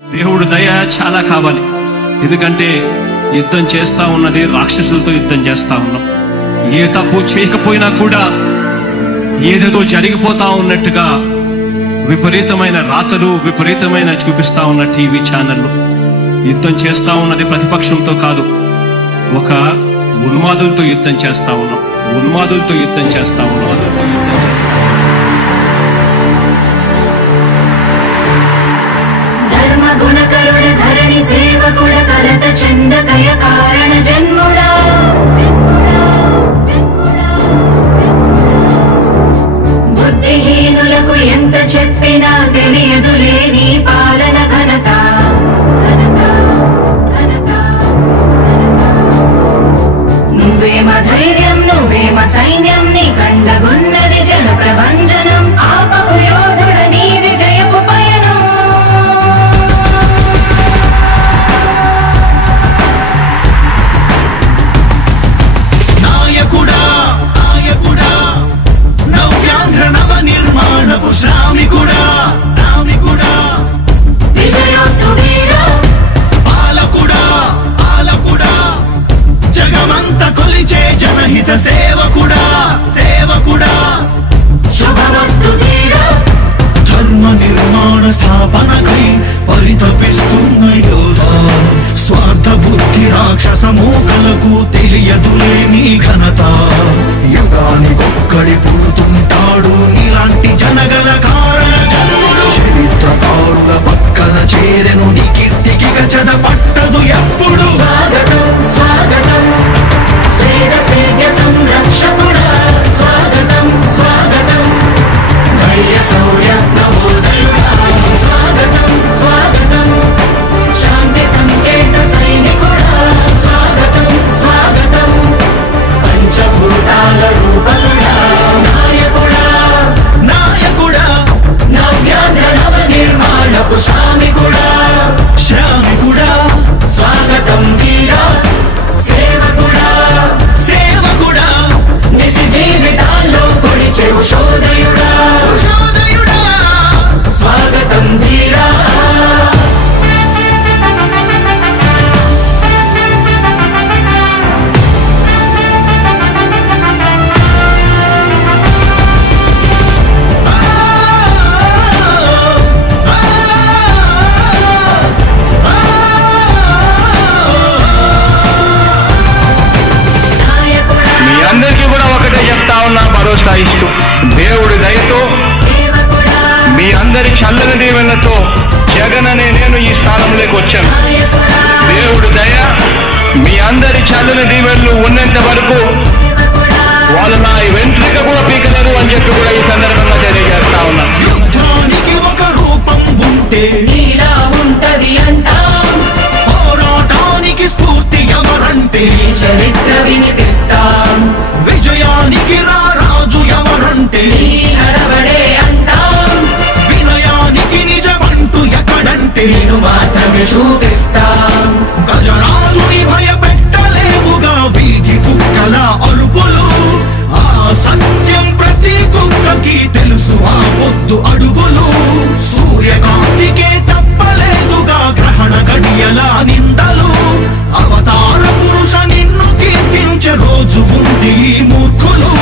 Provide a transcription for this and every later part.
దేవుడు దయ చాలా కావాలి. ఎందుకంటే యుద్ధం చేస్తా ఉన్నది రాక్షసులతో యుద్ధం చేస్తా ఉన్నాం. ఏ తప్పు చేయకపోయినా కూడా ఏదేదో జరిగిపోతా ఉన్నట్టుగా విపరీతమైన రాతలు విపరీతమైన చూపిస్తా ఉన్న టీవీ ఛానళ్ళు. యుద్ధం చేస్తా ఉన్నది ప్రతిపక్షంతో కాదు, ఒక ఉన్మాదులతో యుద్ధం చేస్తా ఉన్నాం. ఉన్మాదులతో యుద్ధం చేస్తా ఉన్నాం. ధర్మ గుణకరుణ ధరణి సేవకుడ కరత చందకయ కారణ జన్ముడా బుద్ధిహీనులకు ఎంత చెప్పినా తెలియదులే నీ పాలన ఘనత. నువ్వేమ ధైర్యం నువ్వేమ సైన్యం నీ కండగున్నది జన ప్రభంజనం. ఆపకు యోధుడ నీ విజయపు పయనం. నాయకుడా నాయకుడా నవ్యాంధ్ర నవ నిర్మాణపు శ్రామికుడా రామికుడా విజయోస్తు వీరా పాలకుడా పాలకుడా జగమంత కొలిచే జనహిత సేవకుడా సేవకుడా శుభమస్తు ధీరా ధర్మ నిర్మాణ స్థాపనకై పరితపిస్తున్న యోధ. స్వార్థ బుద్ధి రాక్షస మూకలకు తెలియదులే నీ ఘనత. యుగానికొక్కడి పుడుతుంటాడు ఇలాంటి జనగల కారణ జన్ముడు. చరిత్రకారుల పక్కన చేరెను నీ కీర్తికి గచద పట్టదు ఎప్పుడు. స్వాగతం స్వాగతం సేద సేద్య సంరక్షకుడా స్వాగతం స్వాగతం ధైర్య శౌర్య నవోదయుడా స్వాగతం స్వాగతం శాంతి సంకేత సైనికుడా స్వాగతం స్వాగతం పంచభూతాల రూపకుడా నాయకుడా నాయకుడా నవ్యాంధ్ర నవ నిర్మాణపు శ్రామికుడా శ్రామికుడా స్వాగతం వీరా సేవకుడా సేవకుడా నిజ జీవితాల్లో పొడిచే ఉషోదయుడా ఉషోదయుడా స్వాగతం ధీరా నాయకుడా మీ అందరికీ కూడా ఒకటే చెప్తా ఉన్నా, భరోసా ఇస్తూ దేవుడి దయతో సేవకుడా మీ అందరి చల్లని దీవెనతో జగన్ అనే నేను ఈ స్థానంలోకి వచ్చాను. నాయకుడా దేవుడి దయ మీ అందరి చల్లని దీవెనలు ఉన్నంత వరకు సేవకుడా వాళ్ళు నా వెంట్రిక కూడా పీకలేరు అని చెప్పి కూడా ఈ సందర్భంగా తెలియజేస్తా ఉన్నా. యుద్ధానికి ఒక రూపం ఉంటే నీలా ఉంటది అంటాం. పోరాటానికి స్ఫూర్తి ఎవరంటే నీ చరిత్ర వినిపిస్తాం. విజయానికి రారాజు ఎవరంటే నీ నడవడే అంటాం. వినయానికి నిజమంటూ ఎక్కడంటే నేను మాత్రమే చూపిస్తాం. గజరాజుని భయపెట్టలేవుగా వీధి కుక్కల అరుపులు. ఆ సత్యం ప్రతి కుక్కకి తెలుసు ఆ పొద్దు అడుగులు. సూర్యకాంతికే తప్పలేదుగా గ్రహణ గడియల నిందలు. అవతార పురుష నిన్ను కీర్తించే రోజు ఉంది ఈ మూర్ఖులు.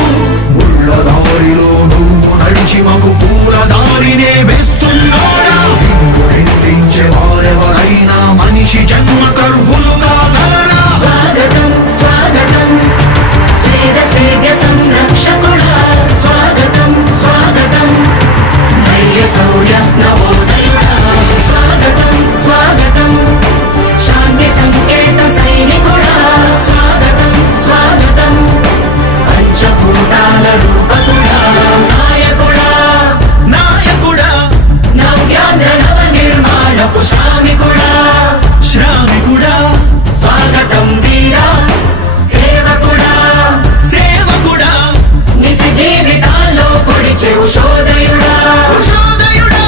ముళ్ళ దారిలో నువ్వు నడిచి మగు పూల దారినే వేస్తున్నాడా నిన్ను నిందించే వారెవరైనా మనిషి జన్మ కరువులుగా గలరా. స్వాగతం స్వాగతం సేద సేద్య సంరక్షకుడా స్వాగతం స్వాగతం ధైర్య శౌర్య నవోదయుడా స్వాగతం స్వాగతం శాంతి సంకేత సైనికుడా స్వాగతం స్వాగతం పంచభూతాల రూపకుడా నాయకుడా నాయకుడా నవ్యాంధ్ర నవ నిర్మాణపు శ్రామికుడా శ్రామికుడా స్వాగతం వీరా సేవకుడా సేవకుడా నిజ జీవితాల్లో పొడిచే ఉషోదయుడా ఉషోదయుడా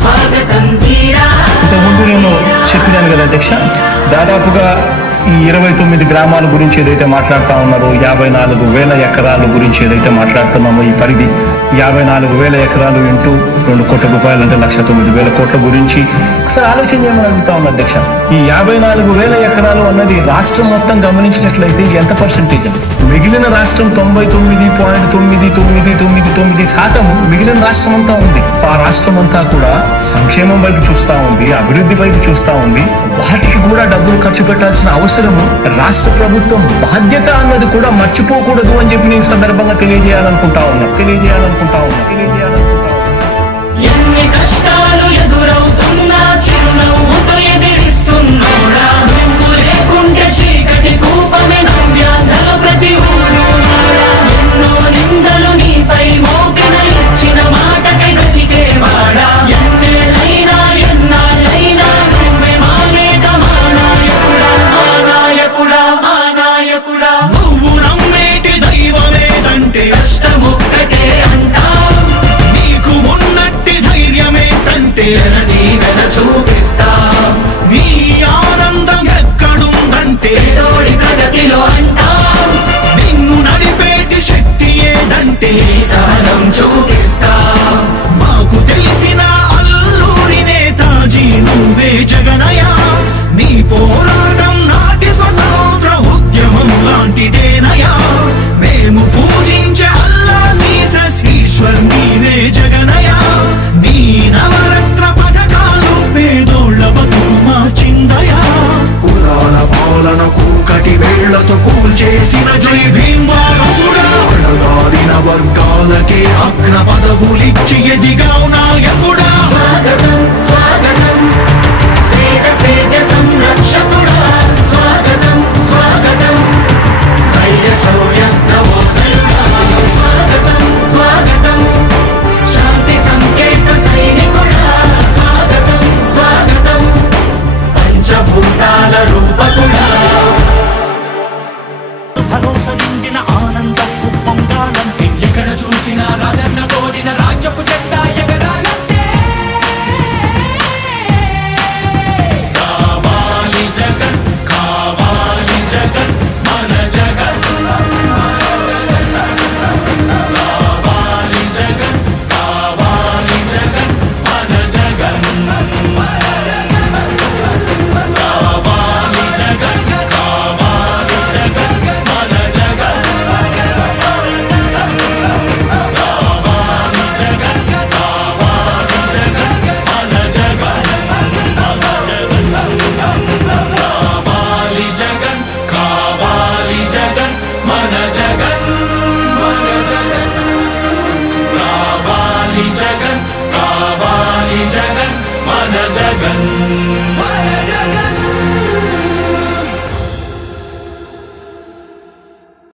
స్వాగతం ధీరా ఇంతకుముందు నేను చెప్పినాను కదా అధ్యక్ష, దాదాపుగా ఈ 29 గ్రామాల గురించి ఏదైతే మాట్లాడుతా ఉన్నారో, 54,000 ఎకరాల గురించి ఏదైతే మాట్లాడుతున్నామో, ఈ పరిధి 54,000 ఎకరాలు ఇంటూ 2 కోట్ల రూపాయలు అంటే 1,09,000 కోట్ల గురించి ఒకసారి ఆలోచన చేయమని అడుగుతా ఉన్నా అధ్యక్ష. ఈ 54,000 ఎకరాలు అన్నది రాష్ట్రం మొత్తం గమనించినట్లయితే ఇది ఎంత పర్సెంటేజ్ అండి? మిగిలిన రాష్ట్రం 99.999% మిగిలిన రాష్ట్రం అంతా ఉంది. ఆ రాష్ట్రం అంతా కూడా సంక్షేమం వైపు చూస్తా ఉంది, అభివృద్ధి వైపు చూస్తా ఉంది. వాటికి కూడా డబ్బులు ఖర్చు పెట్టాల్సిన అవసరము రాష్ట్ర ప్రభుత్వం బాధ్యత అన్నది కూడా మర్చిపోకూడదు అని చెప్పి నేను సందర్భంగా తెలియజేయాలనుకుంటా ఉన్నా.